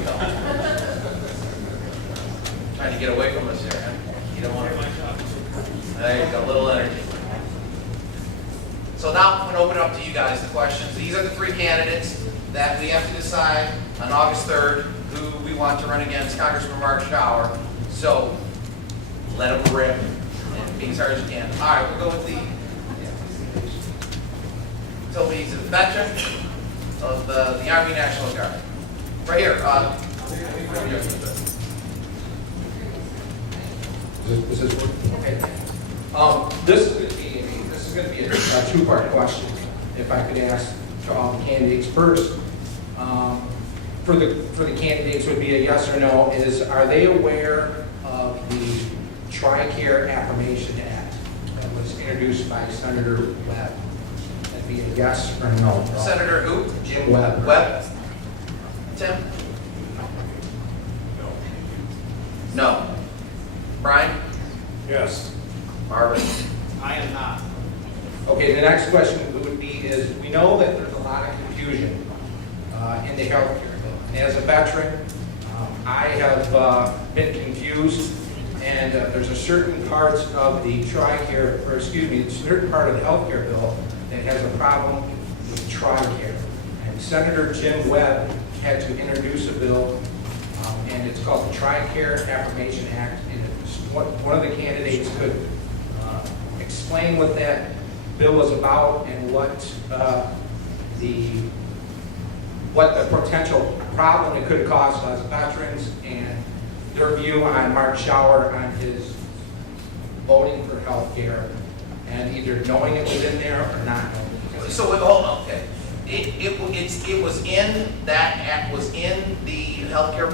we go. Trying to get away from us here, huh? You don't want to. There you go, a little energy. So now I'm going to open it up to you guys, the questions. These are the three candidates that we have to decide on August 3rd who we want to run against Congressman Mark Schauer. So let them rip and be as hard as you can. All right, we'll go with Toby. He's a veteran of the Army National Guard. Right here. This is okay. This is going to be a two-part question. If I could ask to all the candidates first, for the candidates would be a yes or no. Are they aware of the TRICARE Affirmation Act that was introduced by Senator Webb? That'd be a yes or no. Senator who? Jim Webb. Webb? Tim? No. Brian? Yes. Marvin? I am not. Okay, the next question would be is, we know that there's a lot of confusion in the health care bill. And as a veteran, I have been confused, and there's a certain parts of the certain part of the health care bill that has a problem with TRICARE. And Senator Jim Webb had to introduce a bill, and it's called the TRICARE Affirmation Act. And it's one of the candidates could explain what that bill was about and what the potential problem it could cause us veterans, and their view on Mark Schauer on his voting for health care, and either knowing it was in there or not knowing it was in So hold on, okay. It was in that act, was in the healthcare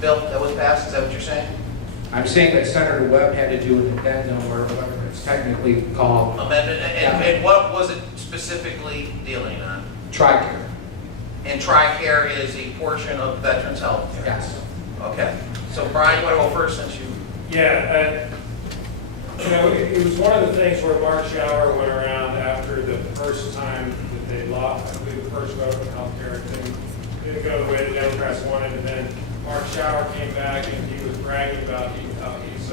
bill that was passed, is that what you're saying? there. I'm saying that Senator Webb had to do an addendum, or whatever it's technically called, Amendment, and what was it specifically dealing on? TRICARE. And TRICARE is a portion of veterans' health care? Yes. Okay. So Brian, you want to go first since you... Yeah, it was one of the things where Mark Schauer went around after the first time that they lost, I believe the first vote on healthcare didn't go the way the Democrats wanted, and then Mark Schauer came back and he was bragging about how he's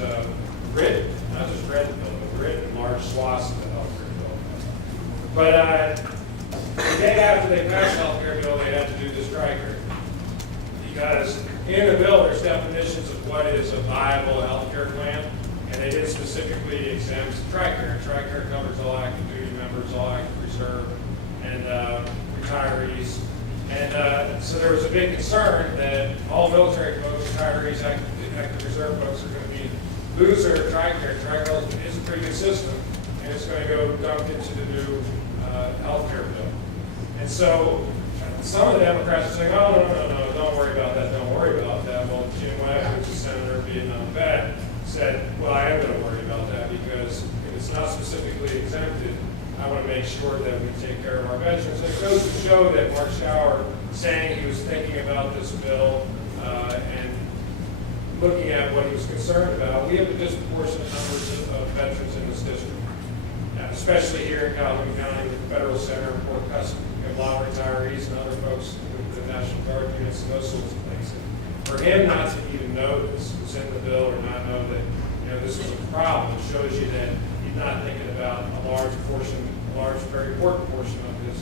written, not just read the bill, but written large swaths of the healthcare bill. But the day after they passed the healthcare bill, they had to do this TRICARE. Because in the bill, there's definitions of what is a viable healthcare plan, and they did specifically exempt TRICARE. TRICARE covers all active duty members, all active reserve, and retirees. And so there was a big concern that all military folks, retirees, active reserve folks are going to lose their TRICARE. TRICARE is a pretty good system, and it's going to go dumped into the new healthcare bill. And so some of the Democrats are saying, oh, no, don't worry about that, don't worry about that. Well, Jim Webb, who's a senator, Vietnam vet, said, well, I am going to worry about that because if it's not specifically exempted, I want to make sure that we take care of our veterans. And it goes to show that Mark Schauer, saying he was thinking about this bill and looking at what he was concerned about, we have a disproportionate numbers of veterans in this district, especially here in Calhoun County with the Federal Center in Port Custom. We have a lot of retirees and other folks with the National Guard units and those sorts of things. And for him not to even know this was in the bill or not know that this was a problem, it shows you that he's not thinking about a large, very important portion of his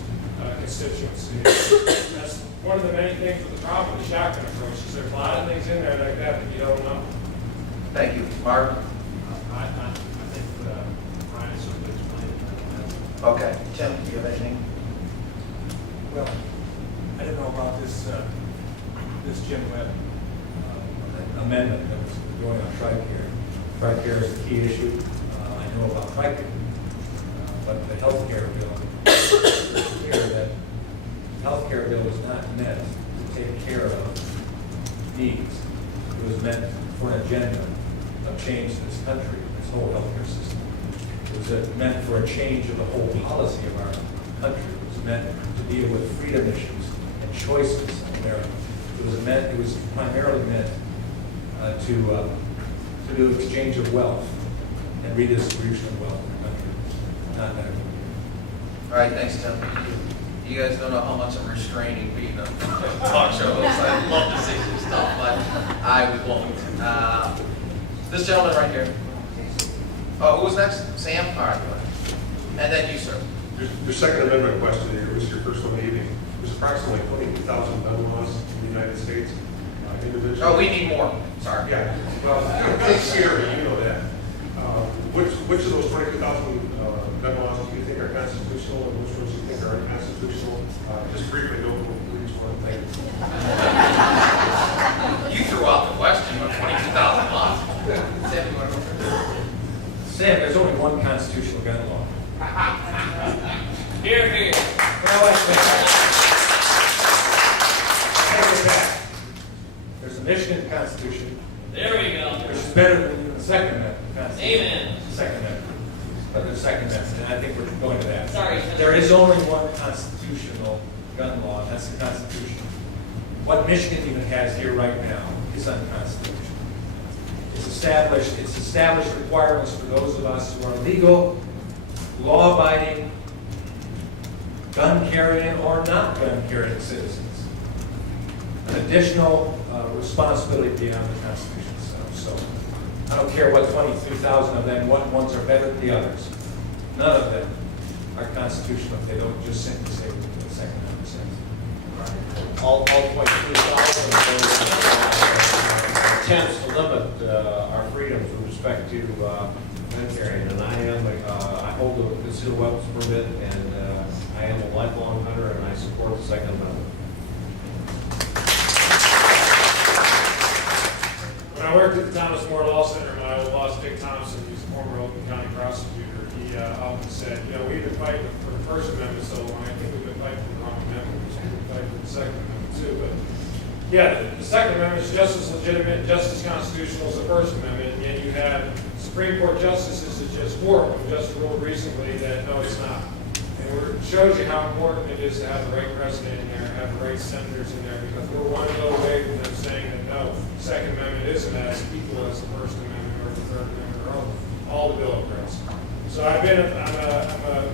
constituency. That's one of the many things with the problem with the shotgun approach is there's a lot of things in there like that you don't know. Thank you. Marvin? I think Brian sort of explained it. Okay. Tim, do you have anything? Well, I didn't know about this Jim Webb amendment that was going on TRICARE. TRICARE is the key issue. I know about TRICARE, but the health care bill, it's clear that the health care bill was not meant to take care of needs. It was meant for an agenda of change to this country, this whole healthcare system. It was meant for a change of the whole policy of our country. It was meant to deal with freedom issues and choices in America. It was primarily meant to do exchange of wealth and redistribution of wealth in the country, not that. All right, thanks, Tim. You guys don't know how much I'm restraining being a talk show host. I love to see this. I won't. This gentleman right here. Oh, who was next? Sam? All right, go ahead. And then you, sir. Your Second Amendment question, was your first one of the evening. There's approximately 22,000 gun laws in the United States. Individually. Oh, we need more. Sorry. Yeah, well, it's scary, you know that. Which of those 22,000 gun laws do you think are constitutional, and which ones do you think are unconstitutional? Just briefly, go through each one. Thank you. You threw out the question of 22,000 laws. Sam, you want to go first? Sam, there's only one constitutional gun law. Here, here. Well, wait a minute. Take it back. There's a Michigan Constitution, There we go. which is better than the Second Amendment Constitution. Amen. Second Amendment. But there's Second Amendment, and I think we're going to that. Sorry. There is only one constitutional gun law, and that's the Constitution. What Michigan even has here right now is unconstitutional. It's established requirements for those of us who are legal, law-abiding, gun-carrying or not gun-carrying citizens. An additional responsibility beyond the Constitution itself. So I don't care what 22,000 of them, what ones are better than the others. None of them are constitutional if they don't just simply say what the Second Amendment says. All 22,000 attempts to limit our freedoms with respect to gun carrying. And I hold a concealed weapons permit, and I am a lifelong hunter, and I support the Second Amendment. When I worked at the Thomas More Law Center, my old boss, Dick Thompson, he's a former Oakland County prosecutor, he often said, we've been fighting for the First Amendment so long, I think we've been fighting for the wrong amendment, we've been fighting for the Second Amendment too. But yeah, the Second Amendment is just as legitimate, just as constitutional as the First Amendment, and yet you have Supreme Court justices that just ruled recently that no, it's not. And it shows you how important it is to have the right president in there, have the right senators in there, because we're one vote away from them saying that no, the Second Amendment isn't as equal as the First Amendment or the Third Amendment or all the Bill of Rights. So I'm a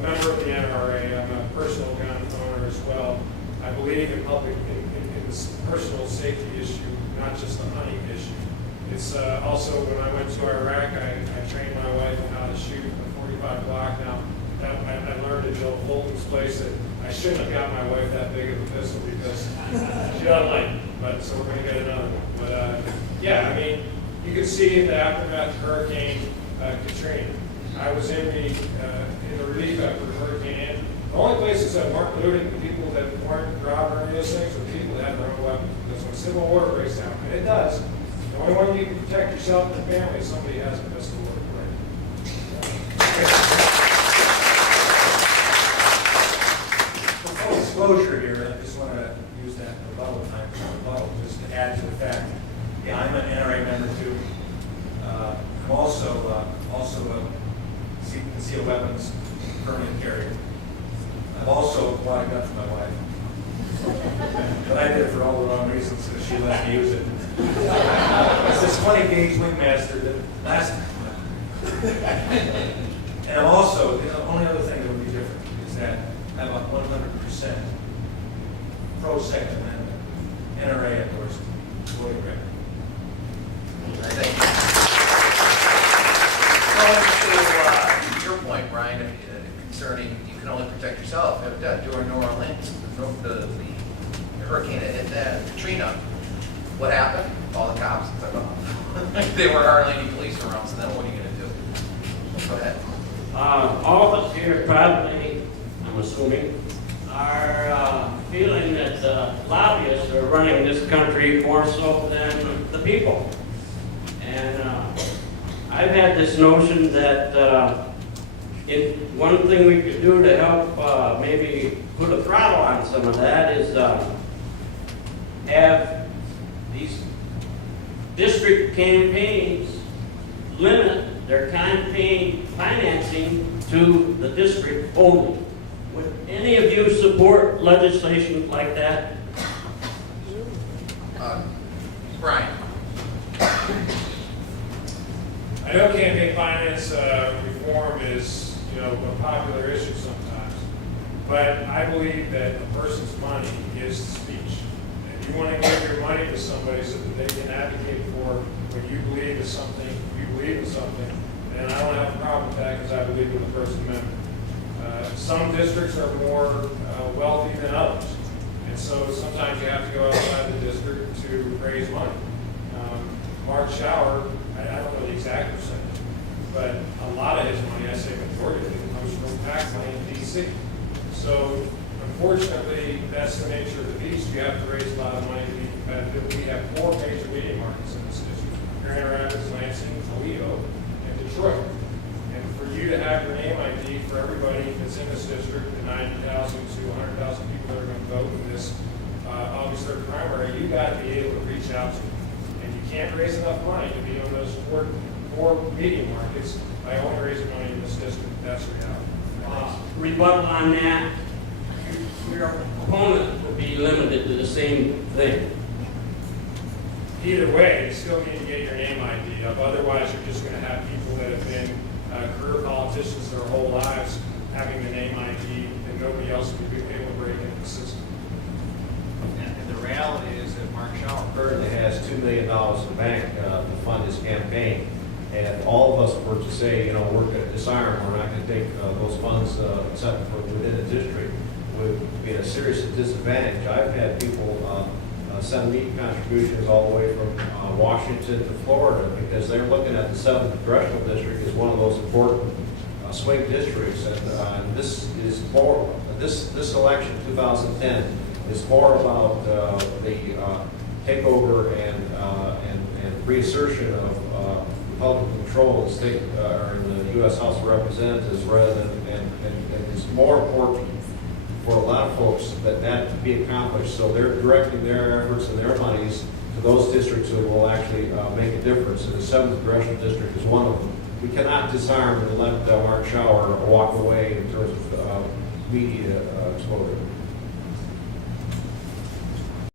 member of the NRA. I'm a personal gun owner as well. I believe in in this personal safety issue, not just the hunting issue. It's also when I went to Iraq, I trained my wife on how to shoot a 45 Glock. Now, I learned at Bill Fulton's place that I shouldn't have got my wife that big of a pistol because she doesn't like it. But so we're going to get another one. But yeah, I mean, you can see the aftermath of Hurricane Katrina. I was in the relief effort of Hurricane Andrew. The only places that weren't looting, the people that weren't robbing or any of those things, were people that had their own weapons. Because when civil war breaks down, and it does, the only way you can protect yourself and your family is somebody has a pistol or a gun. For full disclosure here, I just want to use that rebuttal time for rebuttal, just to add to the fact, yeah, I'm an NRA member too. I'm also a concealed weapons permit carrier. I've also bought a gun for my wife. But I did it for all the wrong reasons, so she let me use it. It's this 20 gauge Wingmaster that lasts. And I'm also, the only other thing that would be different is that I'm a 100% pro Second Amendment, NRA endorsed, voting record. Thank you. To your point, Brian, concerning you can only protect yourself. During New Orleans, the hurricane that hit that, Katrina, what happened? All the cops took off. There were hardly any police around, so then what are you going to do? Go ahead. All of us here probably, I'm assuming, are feeling that lobbyists are running this country more so than the people. And I've had this notion that one thing we could do to help maybe put a throttle on some of that is have these district campaigns limit their campaign financing to the district only. Would any of you support legislation like that? Brian. I know campaign finance reform is, a popular issue sometimes, but I believe that a person's money is speech. And you want to give your money to somebody so that they can advocate for what you believe is something, then I don't have a problem with that because I believe in the First Amendment. Some districts are more wealthy than others, and so sometimes you have to go outside the district to raise money. Mark Schauer, I don't know the exact percentage, but a lot of his money, I say majority of it, comes from tax money in DC. So unfortunately, that's the nature of the beast. You have to raise a lot of money to be competitive. We have 4 major media markets in this district: Grand Rapids, Lansing, Toledo, and Detroit. And for you to have your name ID for everybody that's in this district, the 90,000 to 100,000 people that are going to vote in this August 3rd primary, you got to be able to reach out to them. And you can't raise enough money to be on those four media markets by only raising money in this district. That's reality. Rebuttal on that, your opponent will be limited to the same thing. Either way, you still need to get your name ID up. Otherwise, you're just going to have people that have been career politicians their whole lives having the name ID, and nobody else will be able to break into the system. And the reality is that Mark Schauer Currently has $2 million in the bank to fund his campaign. And all of us were to say, you know, we're going to disarm, we're not going to take those funds except for within the district, would be at a serious disadvantage. I've had people send me contributions all the way from Washington to Florida because they're looking at the 7th Congressional District as one of those important swing districts. And this is more, this election, 2010, is more about the takeover and reassertion of Republican control in the state or in the U.S. House of Representatives rather than, and it's more important for a lot of folks that be accomplished. So they're directing their efforts and their monies to those districts that will actually make a difference. And the 7th Congressional District is one of them. We cannot disarm and let Mark Schauer walk away in terms of media exposure.